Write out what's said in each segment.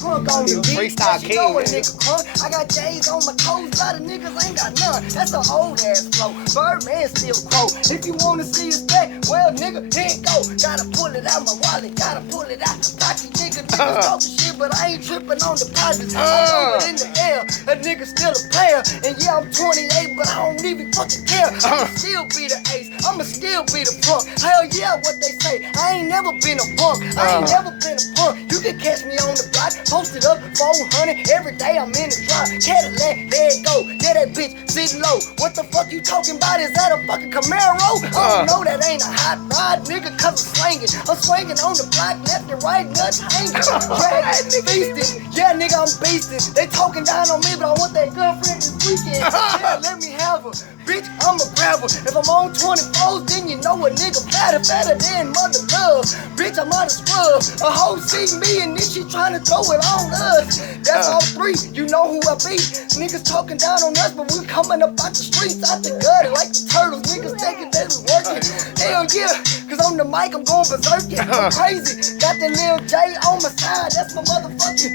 crunk on the beat. Freestyle You know king, a nigga crunk. I got J's on my toes, a lot of niggas ain't got none. That's an old ass flow. Birdman still crow. If you wanna see his back, well, nigga, here it go. Gotta pull it out my wallet, gotta pull it out the pocket. Niggas talking shit, but I ain't tripping on deposits. I throw it in the air, a nigga still a player. And yeah, I'm 28, but I don't even fucking care. I'ma still be the ace, I'ma still be the punk. Hell yeah, what they say, I ain't never been a punk. I ain't never been a punk. You can catch me on the block, posted up 400. Every day I'm in the drop. Cadillac, there it go. Yeah, that bitch sitting low. What the fuck you talking about? Is that a fucking Camaro? I don't know, that ain't a hot rod, nigga, cause I'm swinging. I'm swinging on the block, left and right, nuts hanging. Dragging, feasting. Yeah, nigga, I'm beasting. They talking down on me, but I want that girlfriend this weekend. Yeah, let me have her. Bitch, I'm a grabber. If I'm on 24s, then you know a nigga fatter than mother love. Bitch, I'm on a scrub. A hoe see me and then she trying to throw it on us. That's all three, you know who I be. Niggas talking down on us, but we coming up out the streets, out the gutter like the turtles. Niggas thinking they was working. Hell yeah, cause on the mic I'm going berserk. I'm crazy. Got the Lil J on my side, that's my motherfucking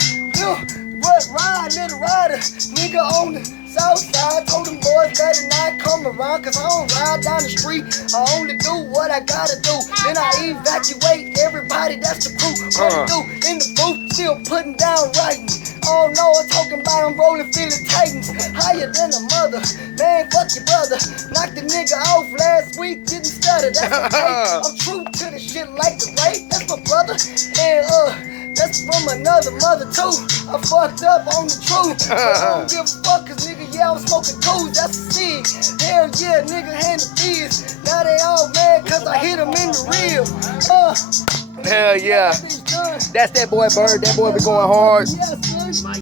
what ride, little rider. Nigga on the south side, told them boys better not come around, cause I don't ride down the street. I only do what I gotta do. Then I evacuate everybody, that's the crew. What I do in the booth, still putting down writing. Oh no, I'm talking about I'm rolling feeling Titans. Higher than a mother, man, fuck your brother. Knocked the nigga off last week, didn't stutter, that's okay. I'm true to the shit like the rape, that's my brother. And that's from another mother too. I fucked up on the truth, but I don't give a fuck, cause nigga, yeah, I'm smoking tools, that's a cig. Hell yeah, nigga, hand the fizz. Now they all mad cause I hit them in the rib. Hell yeah. That's that boy Bird, that boy be going hard. Yes, sir.